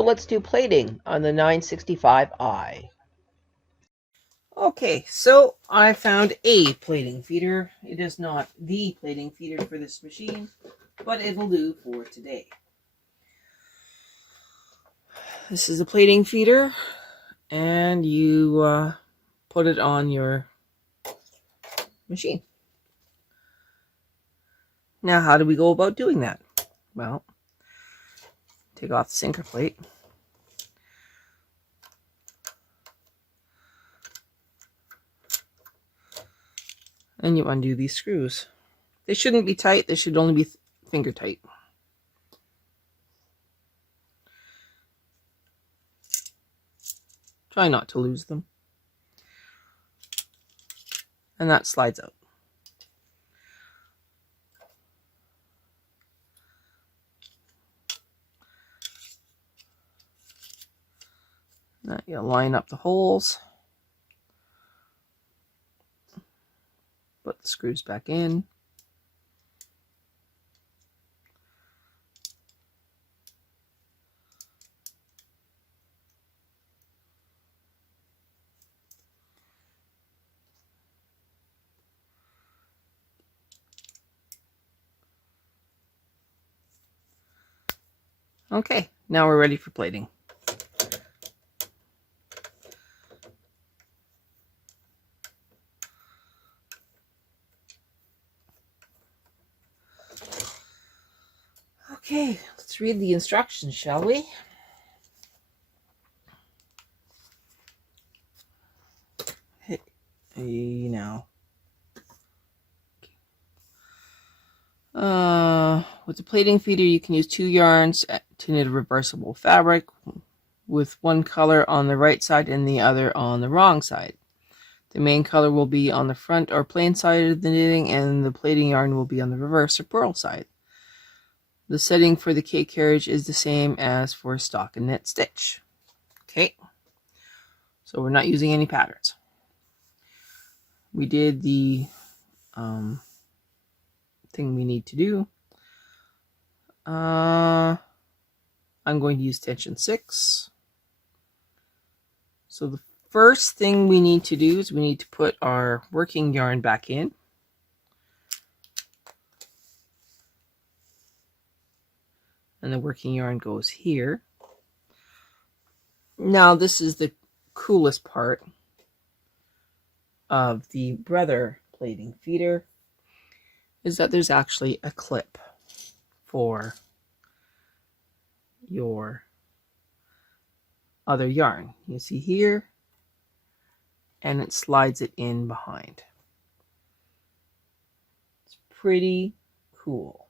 So let's do plating on the 965i. Okay, so I found a plating feeder. It is not the plating feeder for this machine, but it'll do for today. This is a plating feeder, and you put it on your machine. Now, how do we go about doing that? Well, take off the sinker plate. And you undo these screws. They shouldn't be tight, they should only be finger tight. Try not to lose them. And that slides out. Now you line up the holes. Put the screws back in. Okay, now we're ready for plating. Okay, let's read the instructions, shall we? Hey, now. With the plating feeder, you can use 2 yarns to knit a reversible fabric, with one color on the right side and the other on the wrong side. The main color will be on the front or plain side of the knitting, and the plating yarn will be on the reverse or purl side. The setting for the K carriage is the same as for stockinette stitch. Okay, so we're not using any patterns. We did the thing we need to do. I'm going to use tension 6. So the first thing we need to do is we need to put our working yarn back in. And the working yarn goes here. Now this is the coolest part of the Brother plating feeder, is that there's actually a clip for your other yarn. You see here, and it slides it in behind. It's pretty cool.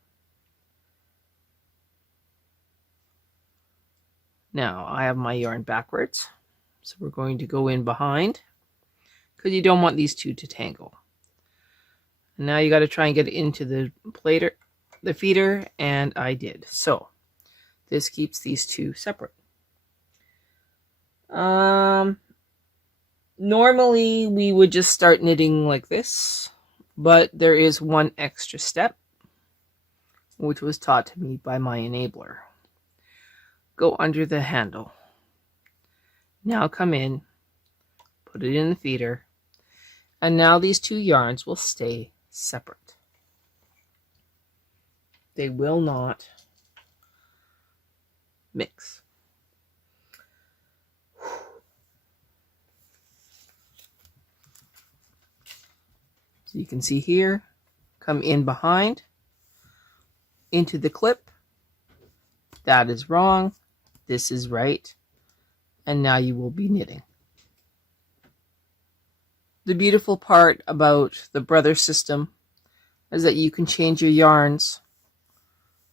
Now I have my yarn backwards, so we're going to go in behind, because you don't want these two to tangle. And now you got to try and get it into the feeder, and I did. So this keeps these two separate. Normally we would just start knitting like this, but there is one extra step, which was taught to me by my enabler. Go under the handle. Now come in, put it in the feeder, and now these two yarns will stay separate. They will not mix. So you can see here, come in behind, into the clip. That is wrong. This is right. And now you will be knitting. The beautiful part about the Brother system is that you can change your yarns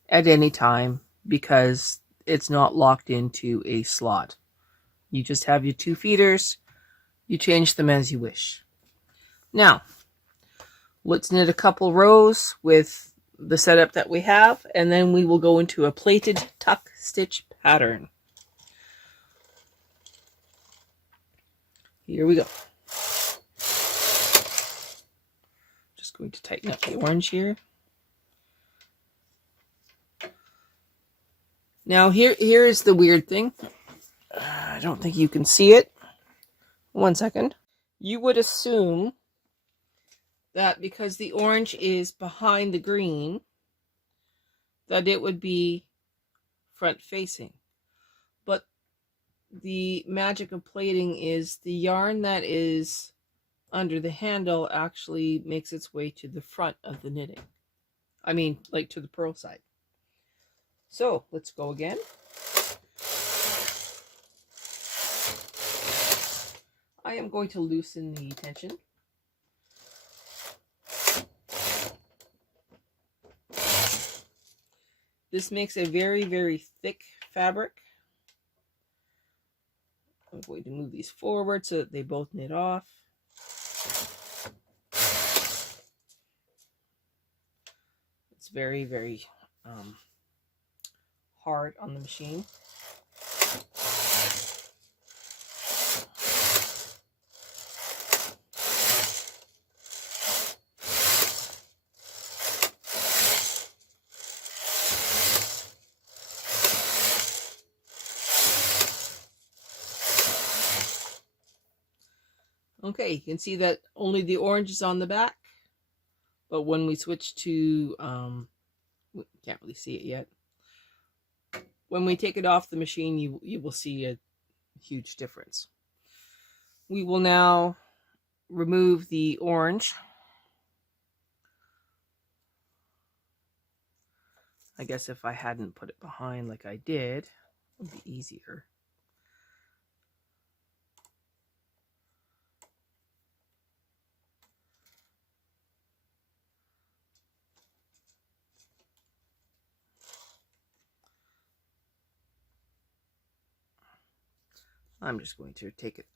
at any time, because it's not locked into a slot. You just have your 2 feeders. You change them as you wish. Now, let's knit a couple rows with the setup that we have, and then we will go into a plated tuck stitch pattern. Here we go. Just going to tighten up the orange here. Now here's the weird thing. I don't think you can see it. 1 second. You would assume that because the orange is behind the green, that it would be front facing. But the magic of plating is the yarn that is under the handle actually makes its way to the front of the knitting. I mean, like to the purl side. So let's go again. I am going to loosen the tension. This makes a very, very thick fabric. I'm going to move these forward so that they both knit off. It's very, very hard on the machine. Okay, you can see that only the orange is on the back, but when we switch to, we can't really see it yet. When we take it off the machine, you will see a huge difference. We will now remove the orange. I guess if I hadn't put it behind like I did, it would be easier. I'm just going to take it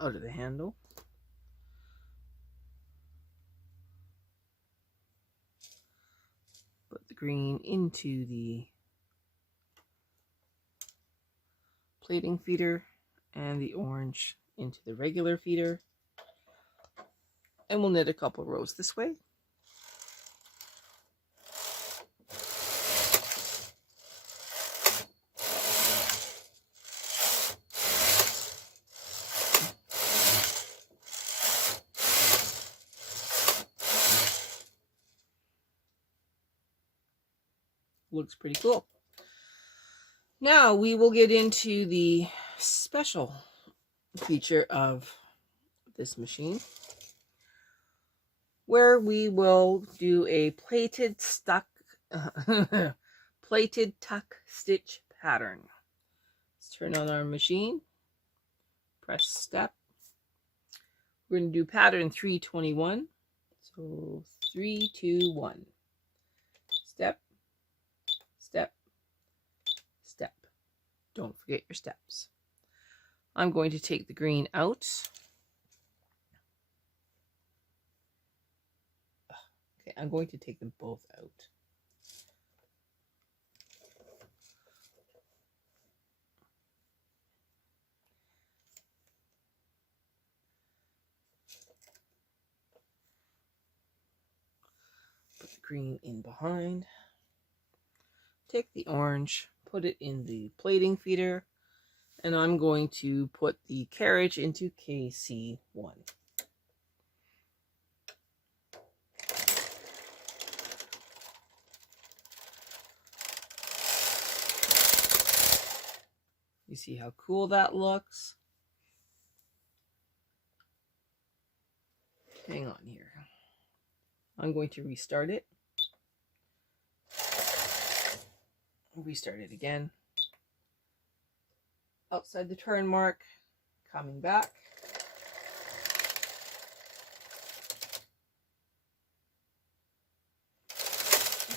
out of the handle. Put the green into the plating feeder and the orange into the regular feeder. And we'll knit a couple rows this way. Looks pretty cool. Now we will get into the special feature of this machine, where we will do a plated tuck stitch pattern. Let's turn on our machine, press step. We're going to do pattern 321. So 3, 2, 1. Step, step, step. Don't forget your steps. I'm going to take the green out. Okay, I'm going to take them both out. Put the green in behind. Take the orange, put it in the plating feeder, and I'm going to put the carriage into KC1. You see how cool that looks? Hang on here. I'm going to restart it. Restart it again. Outside the turn mark, coming back.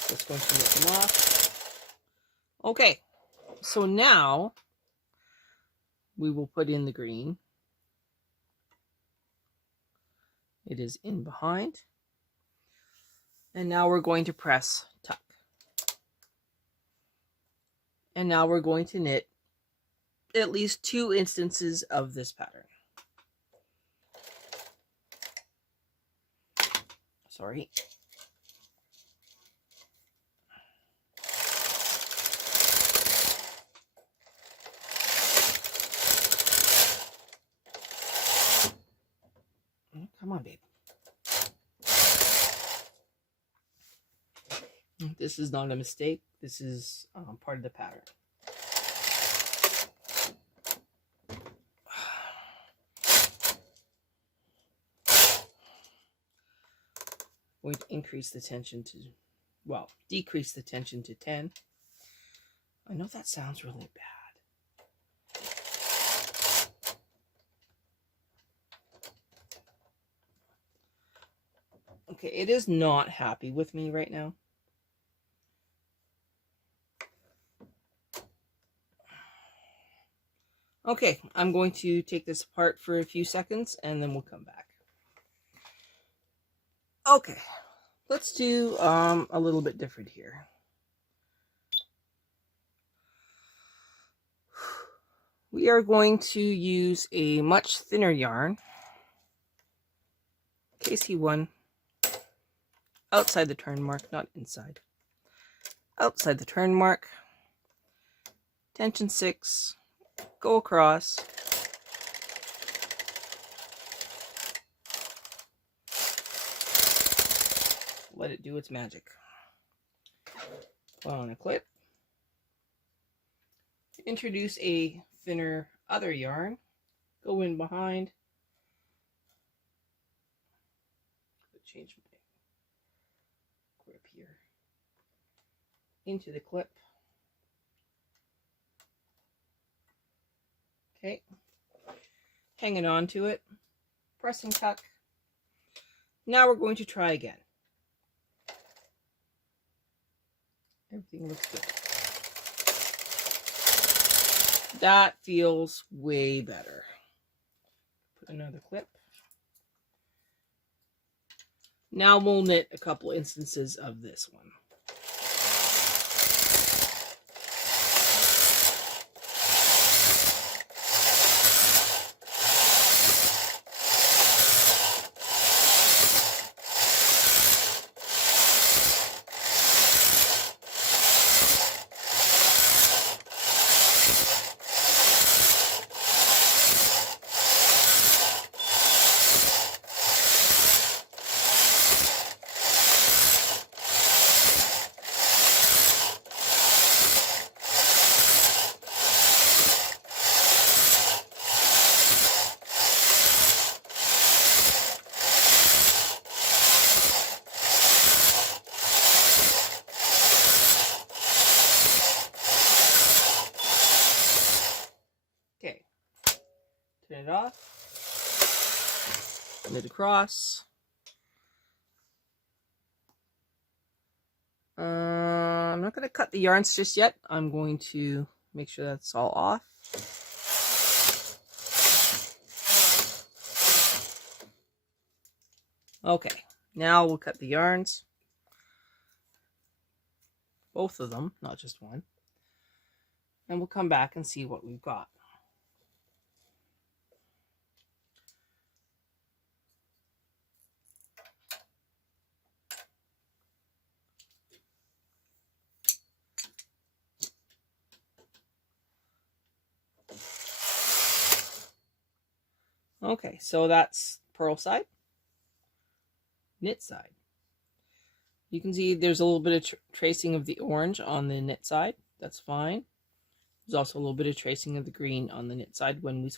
Just going to knit them off. Okay, so now we will put in the green. It is in behind. And now we're going to press tuck. And now we're going to knit at least 2 instances of this pattern. Sorry. Come on, babe. This is not a mistake. This is part of the pattern. Going to increase the tension to, well, decrease the tension to 10. I know that sounds really bad. Okay, it is not happy with me right now. Okay, I'm going to take this apart for a few seconds and then we'll come back. Okay, let's do a little bit different here. We are going to use a much thinner yarn, KC1, outside the turn mark, not inside. Outside the turn mark, tension 6, go across, let it do its magic. Put on a clip, introduce a thinner other yarn, go in behind, change my grip here, into the clip. Okay, hanging on to it, press and tuck. Now we're going to try again. Everything looks good. That feels way better. Put another clip. Now we'll knit a couple instances of this one. Okay, turn it off, knit across. I'm not going to cut the yarns just yet. I'm going to make sure that's all off. Okay, now we'll cut the yarns. Both of them, not just one. And we'll come back and see what we've got. Okay, so that's purl side, knit side. You can see there's a little bit of tracing of the orange on the knit side. That's fine. There's also a little bit of tracing of the green on the knit side when we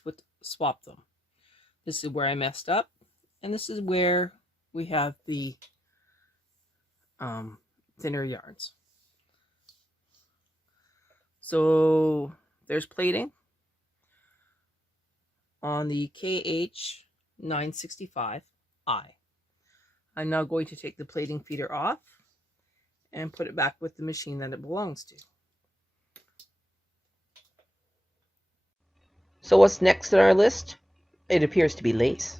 swap them. This is where I messed up, and this is where we have the thinner yarns. So there's plating on the KH965I. I'm now going to take the plating feeder off and put it back with the machine that it belongs to. So what's next on our list? It appears to be lace.